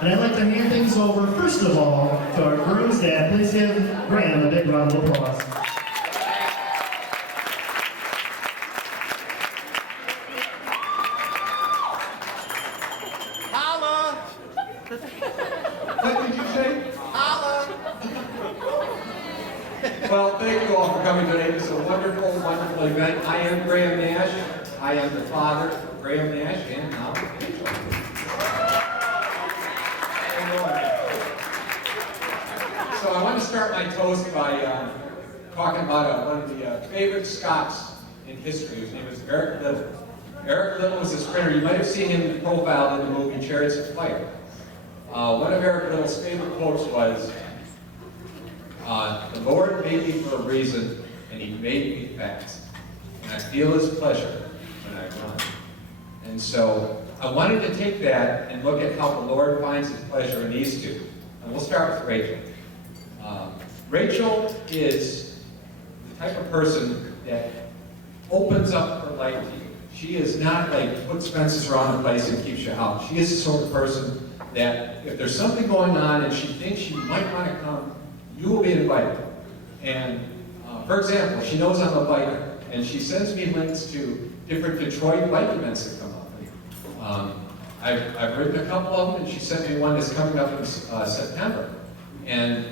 And I'd like to hand things over, first of all, to our groom's dad. Please give Graham a big round of applause. Holla! What did you say? Holla! Well, thank you all for coming today. This is a wonderful, wonderful event. I am Graham Nash. I am the father of Graham Nash and now Rachel. So I want to start my toast by talking about one of the favorite Scots in history. His name is Eric Liddell. Eric Liddell was a sprinter. You might have seen him profiled in the movie Chariots of Fire. One of Eric Liddell's favorite quotes was, "The Lord made me for a reason, and He made me fast. And I feel His pleasure when I run." And so I wanted to take that and look at how the Lord finds His pleasure in these two. And we'll start with Rachel. Rachel is the type of person that opens up her life to you. She is not like puts fences around the place and keeps you out. She is the sort of person that if there's something going on and she thinks she might want to come, you will be invited. And for example, she knows I'm a biker, and she sends me links to different Detroit bike events that come up. I've written a couple of them, and she sent me one that's coming up in September. And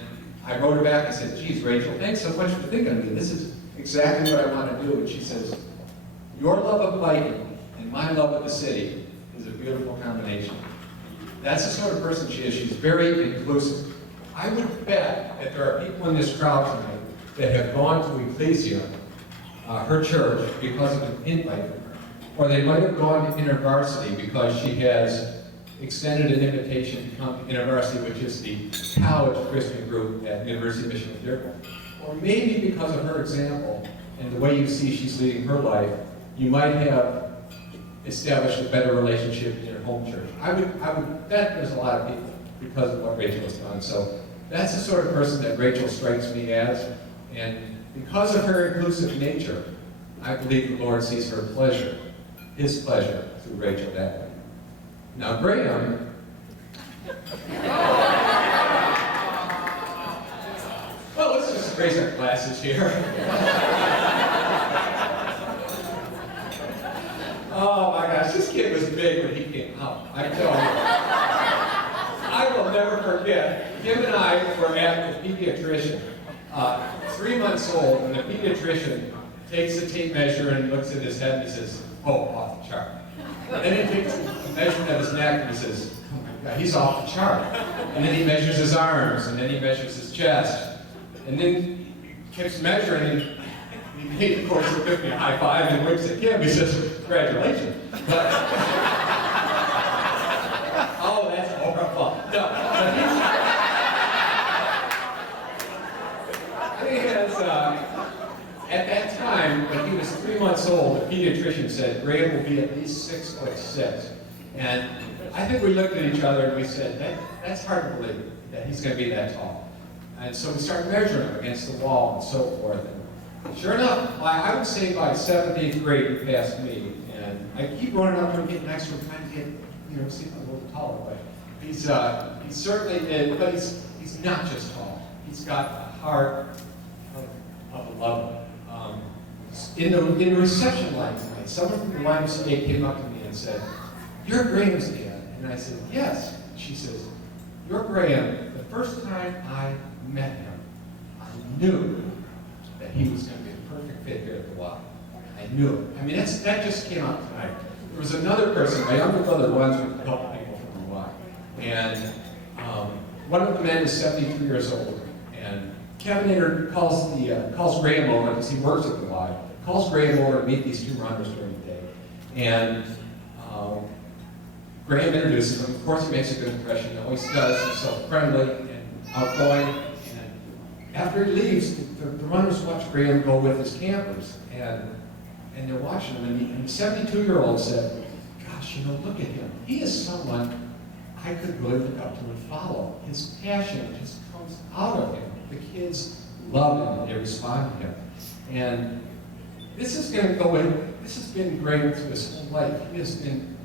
I wrote her back and said, "Geez, Rachel, thanks so much for thinking of me. This is exactly what I want to do." And she says, "Your love of biking and my love of the city is a beautiful combination." That's the sort of person she is. She's very inclusive. I would bet that there are people in this crowd tonight that have gone to Ecclesia, her church, because of an invite from her. Or they might have gone to InterVarsity because she has extended an invitation to come to InterVarsity, which is the college Christian group at University of Michigan Dearborn. Or maybe because of her example and the way you see she's leading her life, you might have established a better relationship in her home church. I would bet there's a lot of people because of what Rachel has done. So that's the sort of person that Rachel strikes me as. And because of her inclusive nature, I believe the Lord sees her pleasure, His pleasure, through Rachel that way. Now, Graham, well, let's just raise our glasses here. Oh my gosh, this kid was big when he came out, I tell you. I will never forget, him and I were at the pediatrician, 3 months old, and the pediatrician takes the tape measure and looks at his head and he says, "Oh, off the chart." And then he takes a measurement of his neck and he says, "Oh my God, he's off the chart." And then he measures his arms, and then he measures his chest, and then he keeps measuring. He, of course, will give me a high five and winks at Kim. He says, "Congratulations." But, oh, that's horrible. No, but he has, at that time, when he was 3 months old, the pediatrician said, "Graham will be at least 6'6". And I think we looked at each other and we said, that's hard to believe that he's going to be that tall. And so we started measuring him against the wall and so forth. And sure enough, I would say by 7th, 8th grade, he passed me. And I keep running up to him, getting next to him, trying to get, see if I'm a little taller. But he's certainly, but he's not just tall. He's got a heart of a lover. In the reception line tonight, someone from the YMCA came up to me and said, "You're Graham's dad." And I said, "Yes." She says, "You're Graham. The first time I met him, I knew that he was going to be the perfect fit here at the Y. I knew it." I mean, that just came out tonight. There was another person, my younger brother runs with a couple people from the Y. And one of the men is 73 years old. And Kevin Nader calls Graham over because he works at the Y. Calls Graham over to meet these two runners during the day. And Graham introduces him. Of course, he makes a good impression. He always does. He's so friendly and outgoing. And after he leaves, the runners watch Graham go with his campers. And they're watching him. And the 72-year-old said, "Gosh, look at him. He is someone I could really look up to and follow. His passion just comes out of him. The kids love him and they respond to him." And this has been Graham through his whole life. He has been,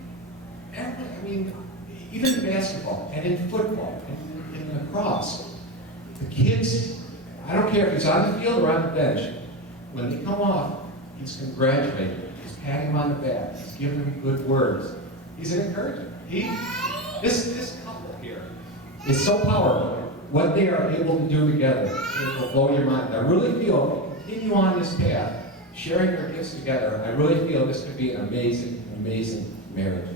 even in basketball and in football and in lacrosse. The kids, I don't care if he's on the field or on the bench, when they come off, he's congratulating them. He's patting them on the back. He's giving them good words. He's an encouragement. This couple here is so powerful. What they are able to do together, it will blow your mind. I really feel, if they continue on this path, sharing their gifts together, I really feel this could be an amazing, amazing marriage.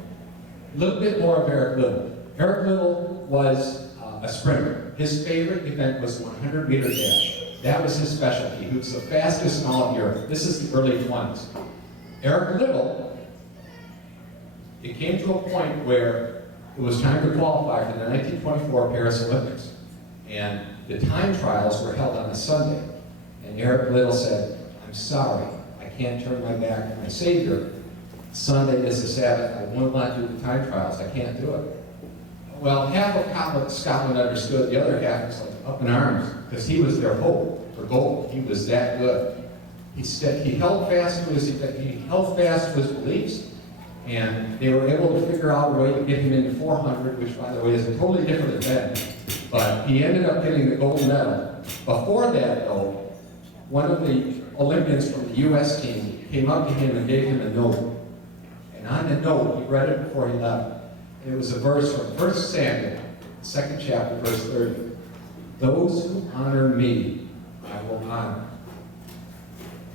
A little bit more of Eric Little. Eric Little was a sprinter. His favorite event was 100-meter dash. That was his specialty. He was the fastest in all of Europe. This is the early 20s. Eric Little, it came to a point where it was time to qualify for the 1924 Paris Olympics. And the time trials were held on a Sunday. And Eric Little said, I'm sorry, I can't turn my back on my Savior. Sunday is the Sabbath. I will not do the time trials. I can't do it. Well, half of Scotland understood. The other half was like up in arms because he was their hope for gold. He was that good. He held fast to his beliefs, and they were able to figure out a way to get him into 400, which, by the way, is a totally different event. But he ended up getting the gold medal. Before that, though, one of the Olympians from the U.S. team came up to him and gave him a note. And on the note, he read it before he left. And it was a verse from 1 Samuel, 2nd chapter, verse 30. Those who honor me, I will honor.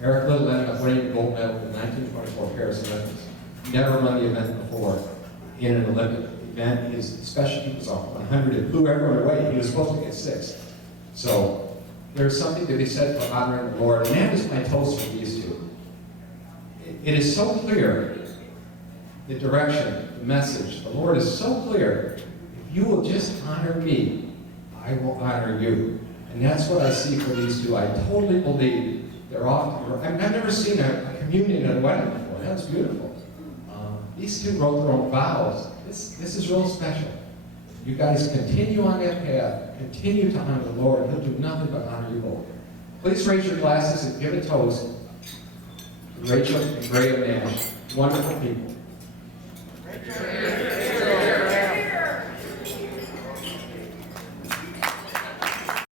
Eric Little ended up winning the gold medal in the 1924 Paris Olympics. He never won the event before in an Olympic event. His specialty was on 100. It blew everyone away. He was supposed to get 6th. So there's something to be said for honoring the Lord. And that is my toast for these two. It is so clear, the direction, the message. The Lord is so clear. If you will just honor me, I will honor you. And that's what I see for these two. I totally believe they're off. I've never seen a communion at a wedding before. That's beautiful. These two wrote their own vows. This is real special. You guys continue on that path. Continue to honor the Lord. He'll do nothing but honor you both. Please raise your glasses and give a toast to Rachel and Graham Nash. Wonderful people.